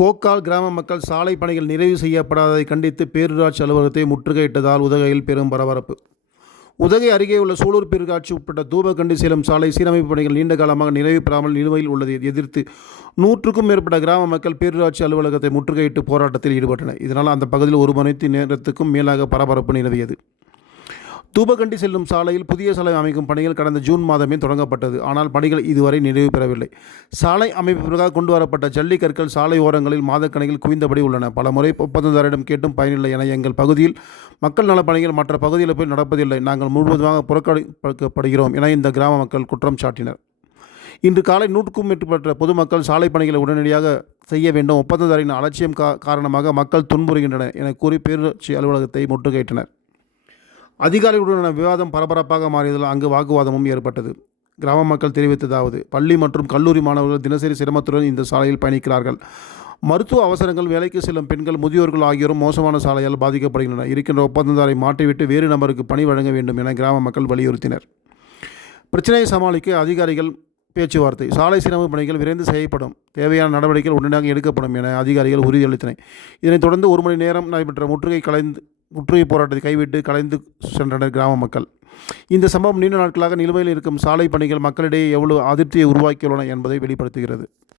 கோக்கால் கிராம மக்கள் சாலை பணிகள் நிறைவு செய்யப்படாததை கண்டித்து பேரூராட்சி அலுவலகத்தை முற்றுகையிட்டதால் உதகையில் பெரும் பரபரப்பு. உதகை அருகே உள்ள சூலூர் பேரூராட்சி உட்பட்ட தூபகண்டி சேலம் சாலை சீரமைப்பு பணிகள் நீண்ட காலமாக நிறைவு பெறாமல் நிலுவையில் உள்ளதை எதிர்த்து நூற்றுக்கும் மேற்பட்ட கிராம மக்கள் பேரூராட்சி அலுவலகத்தை முற்றுகையிட்டு போராட்டத்தில் ஈடுபட்டனர். இதனால் அந்த பகுதியில் ஒரு மணி நேரத்துக்கும் மேலாக பரபரப்பு நிலவியது. தூபகண்டி செல்லும் சாலையில் புதிய சாலை அமைக்கும் பணிகள் கடந்த ஜூன் மாதமே தொடங்கப்பட்டது. ஆனால் பணிகள் இதுவரை நிறைவு பெறவில்லை. சாலை அமைப்பிற்காக கொண்டு வரப்பட்ட ஜல்லிக்கற்கள் சாலை ஓரங்களில் மாதக்கணக்கில் குவிந்தபடி உள்ளன. பல முறை ஒப்பந்ததாரிடம் கேட்டும் பயனில்லை என எங்கள் பகுதியில் மக்கள் நலப் பணிகள் மற்ற பகுதியில் போய் நடப்பதில்லை. நாங்கள் முழுவதுமாக புறக்கணிக்கப்படுகிறோம் என இந்த கிராம மக்கள் குற்றம் சாட்டினர். இன்று காலை நூற்றுக்கும் மேற்பட்ட பொதுமக்கள் சாலை பணிகளை உடனடியாக செய்ய வேண்டும். ஒப்பந்ததாரின் அலட்சியம் காரணமாக மக்கள் துன்புறுகின்றனர் என கூறி பேரூராட்சி அலுவலகத்தை முற்றுகையிட்டனர். அதிகாரிகளுடனான விவாதம் பரபரப்பாக மாறியதால் அங்கு வாக்குவாதமும் ஏற்பட்டது. கிராம மக்கள் தெரிவித்ததாவது பள்ளி மற்றும் கல்லூரி மாணவர்கள் தினசரி சிரமத்துடன் இந்த சாலையில் பயணிக்கிறார்கள். மருத்துவ அவசரங்கள் வேலைக்கு செல்லும் பெண்கள் முதியோர்கள் ஆகியோரும் மோசமான சாலையால் பாதிக்கப்படுகின்றனர். இருக்கின்ற ஒப்பந்ததாரை மாற்றிவிட்டு வேறு நபருக்கு பணி வழங்க வேண்டும் என கிராம மக்கள் வலியுறுத்தினர். பிரச்சனையை சமாளிக்க அதிகாரிகள் பேச்சுவார்த்தை. சாலை சீரமைப்பு பணிகள் விரைந்து செய்யப்படும். தேவையான நடவடிக்கைகள் உடனடியாக எடுக்கப்படும் என அதிகாரிகள் உறுதியளித்தனர். இதனைத் தொடர்ந்து ஒரு மணி நேரம் நடைபெற்ற முற்றுகை கலைந்து முற்றுகை போராட்டத்தை கைவிட்டு கலைந்து சென்றனர் கிராம மக்கள். இந்த சம்பவம் நீண்ட நாட்களாக நிலுவையில் இருக்கும் சாலை பணிகள் மக்களிடையே எவ்வளவு அதிருப்தியை உருவாக்கியுள்ளன என்பதை வெளிப்படுத்துகிறது.